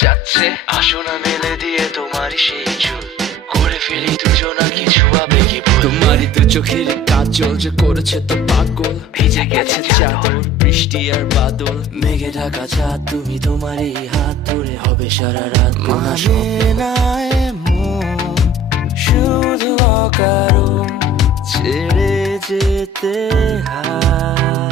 যাচ্ছে আসো না মেলে দিয়ে তোমারই সেই চুল করে ফেলি দুজনা কিছু আবেগী ভুল তোমারই দু চোখের কাজল যে করেছে তো পাগল ভিজে গেছে চাদর বৃষ্টি আর বাদল মেঘে ঢাকা চাঁদ তুমি তোমারই হাত ধরে হবে সারা রাত মানে না এমন শুধু অকারণ ছেড়ে যেতে হয়